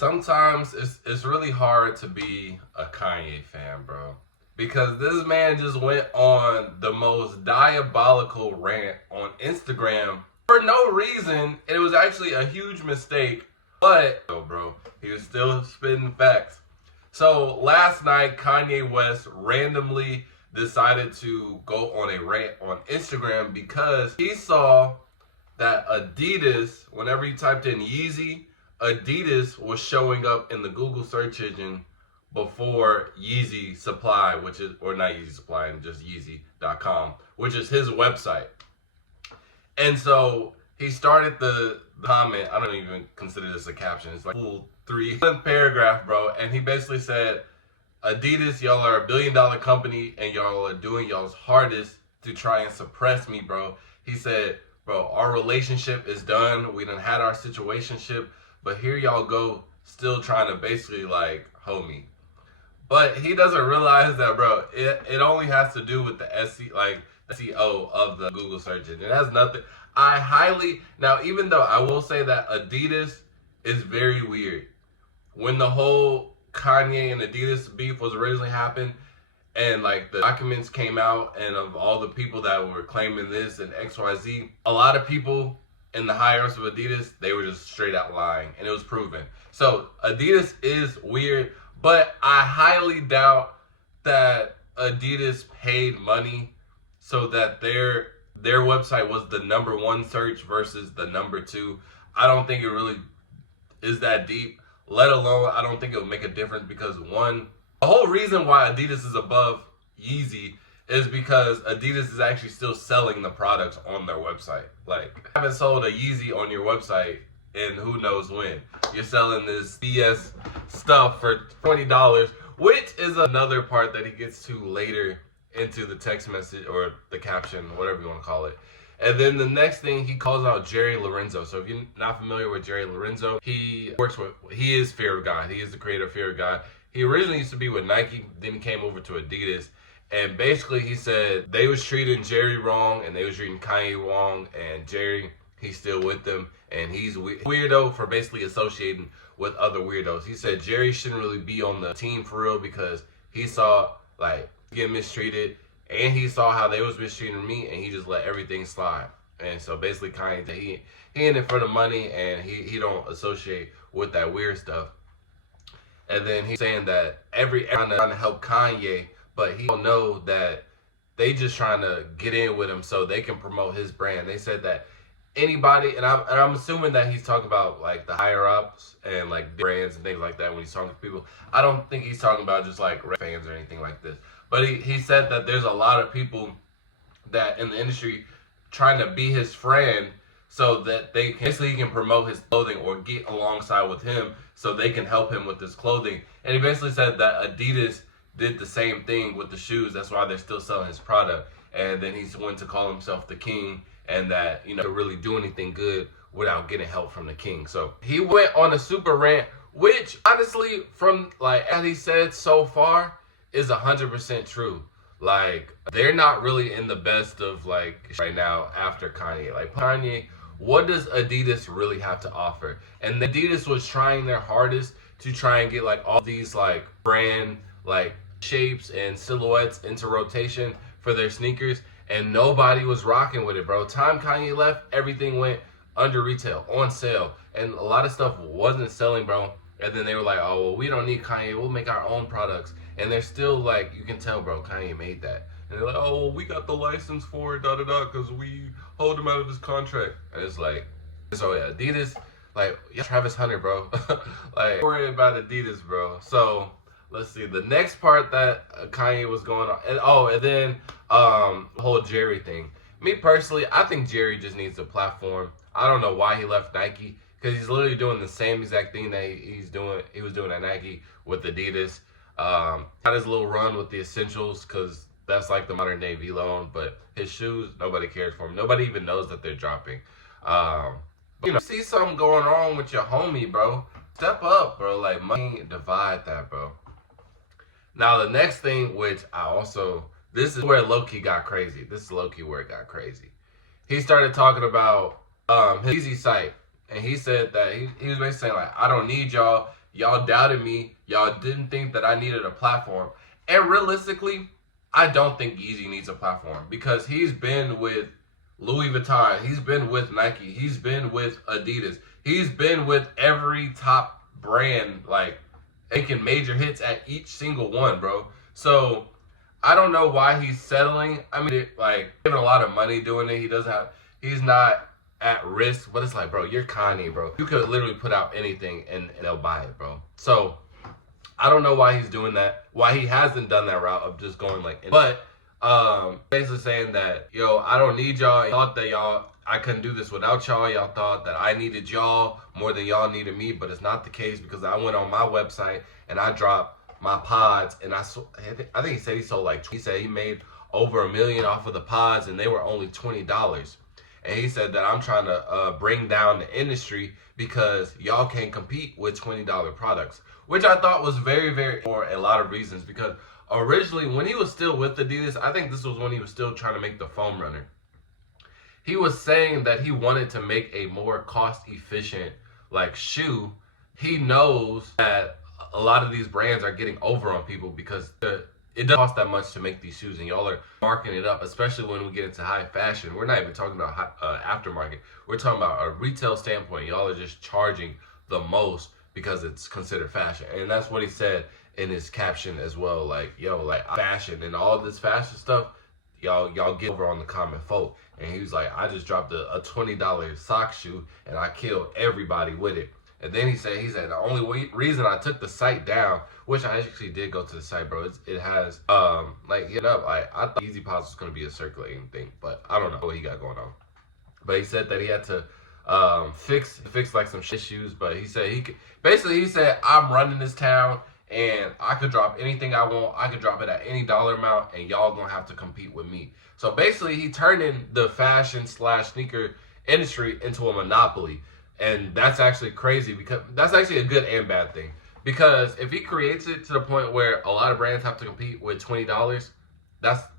sometimes it's really hard to be a Kanye fan, bro. Because this man just went on the most diabolical rant on Instagram for no reason. It was actually a huge mistake. But, oh, bro, he was still spitting facts. So last night, Kanye West randomly decided to go on a rant on Instagram because he saw that Adidas, whenever you typed in Yeezy, Adidas was showing up in the Google search engine before Yeezy Supply, which is, or not Yeezy Supply, and just Yeezy.com, which is his website. And so he started the comment. I don't even consider this a caption. It's like a full 3 paragraph, bro. And he basically said, Adidas, y'all are a $1 billion company and y'all are doing y'all's hardest to try and suppress me, bro. He said, bro, our relationship is done. We done had our situationship, but here y'all go still trying to basically like hold me. But he doesn't realize that, bro, it only has to do with the SEO of the Google search engine. It has nothing. Now, even though I will say that Adidas is very weird. When the whole Kanye and Adidas beef was originally happened, and like the documents came out, and of all the people that were claiming this and XYZ, a lot of people in the higher ups of Adidas, they were just straight out lying, and it was proven. So Adidas is weird, but I highly doubt that Adidas paid money so that their website was the #1 search versus the #2. I don't think it really is that deep. Let alone, I don't think it'll make a difference because one, the whole reason why Adidas is above Yeezy is because Adidas is actually still selling the products on their website. Like, I haven't sold a Yeezy on your website in who knows when. You're selling this BS stuff for $20, which is another part that he gets to later into the text message or the caption, whatever you want to call it. And then the next thing, he calls out Jerry Lorenzo. So if you're not familiar with Jerry Lorenzo, he is Fear of God. He is the creator of Fear of God. He originally used to be with Nike, then he came over to Adidas. And basically he said they was treating Jerry wrong and they was treating Kanye wrong, and Jerry, he's still with them, and he's weirdo for basically associating with other weirdos. He said Jerry shouldn't really be on the team for real because he saw like get mistreated, and he saw how they was mistreating me, and he just let everything slide. And so basically Kanye, he in it for the money, and he don't associate with that weird stuff. And then he's saying that everyone trying to help Kanye, but he don't know that they just trying to get in with him so they can promote his brand. They said that anybody, and I'm assuming that he's talking about like the higher ups and like brands and things like that when he's talking to people. I don't think he's talking about just like fans or anything like this. But he said that there's a lot of people that in the industry trying to be his friend so that they can basically he can promote his clothing or get alongside with him so they can help him with his clothing. And he basically said that Adidas did the same thing with the shoes. That's why they're still selling his product. And then he's went to call himself the king, and that, you know, to really do anything good without getting help from the king. So he went on a super rant, which honestly, from like as he said so far, is 100% true. Like, they're not really in the best of like right now after Kanye. Like Kanye, what does Adidas really have to offer? And Adidas was trying their hardest to try and get like all these like brand like shapes and silhouettes into rotation for their sneakers, and nobody was rocking with it, bro. Time Kanye left, everything went under retail, on sale, and a lot of stuff wasn't selling, bro. And then they were like, oh, well, we don't need Kanye, we'll make our own products. And they're still like, you can tell, bro, Kanye made that. And they're like, oh, well, we got the license for it, because we hold him out of his contract. And it's like, so yeah, Adidas, like, yeah, Travis Hunter, bro. Like, worry about Adidas, bro. So let's see, the next part that Kanye was going on, and then the whole Jerry thing. Me personally, I think Jerry just needs a platform. I don't know why he left Nike, because he's literally doing the same exact thing that he was doing at Nike with Adidas. Had his little run with the essentials, because that's like the modern day V-Lone, but his shoes, nobody cares for him. Nobody even knows that they're dropping. But, you know, see something going on with your homie, bro, step up, bro. Like, money, divide that, bro. Now, the next thing, which this is where low-key got crazy. This is low-key where it got crazy. He started talking about his Yeezy site, and he said that he was basically saying, like, I don't need y'all, Y'all doubted me. Y'all didn't think that I needed a platform. And realistically, I don't think Yeezy needs a platform because he's been with Louis Vuitton. He's been with Nike. He's been with Adidas. He's been with every top brand, like making major hits at each single one, bro. So I don't know why he's settling. I mean, like giving a lot of money doing it. He's not at risk. But it's like, bro, you're Kanye, bro. You could literally put out anything and they'll buy it, bro. So I don't know why he's doing that. Why he hasn't done that route of just going like, but basically saying that, yo, I don't need y'all. Thought that I couldn't do this without y'all. Y'all thought that I needed y'all more than y'all needed me, but it's not the case because I went on my website and I dropped my pods and I think he said he sold like, he said he made over $1 million off of the pods and they were only $20. And he said that I'm trying to bring down the industry because y'all can't compete with $20 products, which I thought was very, very, for a lot of reasons. Because originally, when he was still with Adidas, I think this was when he was still trying to make the foam runner. He was saying that he wanted to make a more cost-efficient like shoe. He knows that a lot of these brands are getting over on people because it doesn't cost that much to make these shoes, and y'all are marking it up, especially when we get into high fashion. We're not even talking about aftermarket. We're talking about a retail standpoint. Y'all are just charging the most because it's considered fashion. And that's what he said in his caption as well. Like, yo, like fashion and all this fashion stuff, y'all get over on the common folk. And he was like, I just dropped a $20 sock shoe and I killed everybody with it. And then he said the only reason I took the site down, which I actually did go to the site, bro. It has like hit up. I thought Easy Pods was gonna be a circulating thing, but I don't know what he got going on. But he said that he had to fix like some issues. But he said he said I'm running this town and I could drop anything I want. I could drop it at any dollar amount, and y'all gonna have to compete with me. So basically, he turning the fashion / sneaker industry into a monopoly. And that's actually crazy because that's actually a good and bad thing. Because if he creates it to the point where a lot of brands have to compete with $20,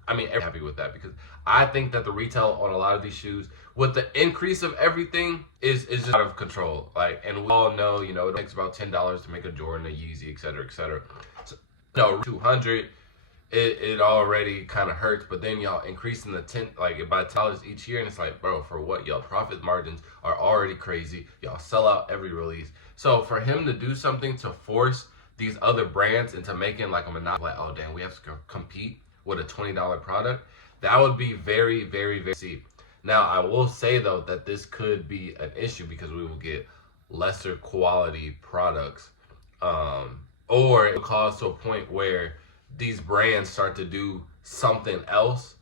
everyone's happy with that. Because I think that the retail on a lot of these shoes, with the increase of everything, is just out of control. Like, and we all know, it takes about $10 to make a Jordan, a Yeezy, etc., etc. So, $200. It already kind of hurts, but then y'all increasing the by $10 each year, and it's like, bro, for what? Y'all profit margins are already crazy. Y'all sell out every release. So for him to do something to force these other brands into making like a monopoly, like, oh damn, we have to compete with a $20 product, that would be very, very, very steep. Now I will say though that this could be an issue because we will get lesser quality products, or it will cause to a point where these brands start to do something else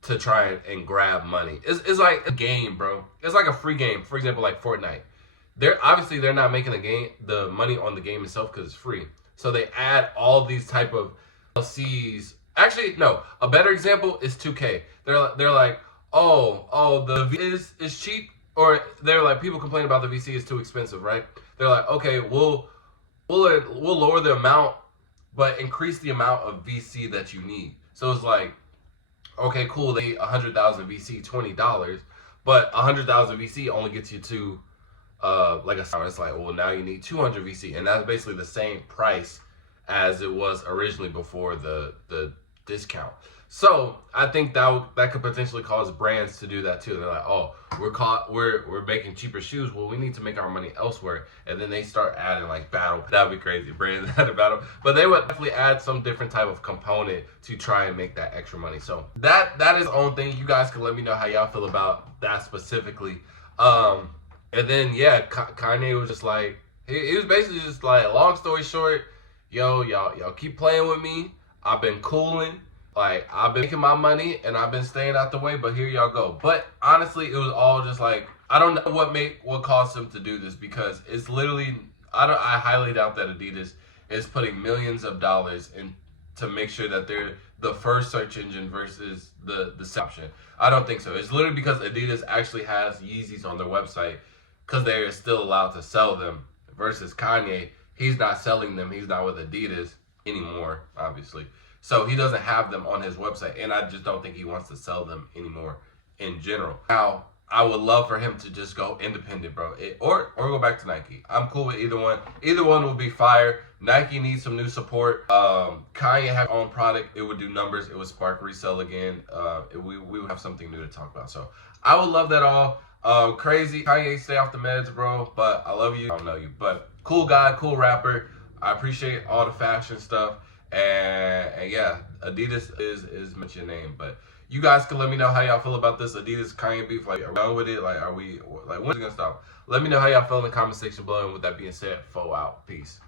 to try and grab money. It's like a game, bro. It's like a free game. For example, like Fortnite. They're not making the money on the game itself because it's free. So they add all these type of DLCs. Actually, no. A better example is 2K. They're like, oh, the VC is cheap, or they're like, people complain about the VC is too expensive, right? They're like, okay, we'll lower the amount, but increase the amount of VC that you need. So it's like, okay, cool, they 100,000 VC, $20, but 100,000 VC only gets you to like a star. It's like, well, now you need 200 VC, and that's basically the same price as it was originally before the discount. So I think that could potentially cause brands to do that too. They're like, oh, we're making cheaper shoes. Well, we need to make our money elsewhere, and then they start adding like battle. That'd be crazy. Brands add a battle, but they would definitely add some different type of component to try and make that extra money. So that is the own thing. You guys can let me know how y'all feel about that specifically. And then yeah, Kanye was just like, he was basically just like, long story short, yo, y'all keep playing with me. I've been cooling. Like, I've been making my money and I've been staying out the way, but here y'all go. But honestly, it was all just like, I don't know what caused him to do this, because it's literally, I highly doubt that Adidas is putting millions of dollars in to make sure that they're the first search engine versus the option. I don't think so. It's literally because Adidas actually has Yeezys on their website because they're still allowed to sell them, versus Kanye, he's not selling them. He's not with Adidas anymore, obviously. So he doesn't have them on his website, and I just don't think he wants to sell them anymore in general. Now, I would love for him to just go independent, bro. Or go back to Nike. I'm cool with either one. Either one will be fire. Nike needs some new support. Kanye had his own product. It would do numbers. It would spark resale again. We would have something new to talk about. So I would love that all. Crazy. Kanye, stay off the meds, bro. But I love you. I don't know you. But cool guy, cool rapper. I appreciate all the fashion stuff. And yeah, Adidas is much your name. But you guys can let me know how y'all feel about this Adidas Kanye beef. Like, are we done with it? Like, are we, like, when's it gonna stop? Let me know how y'all feel in the comment section below. And with that being said, 4 out. Peace.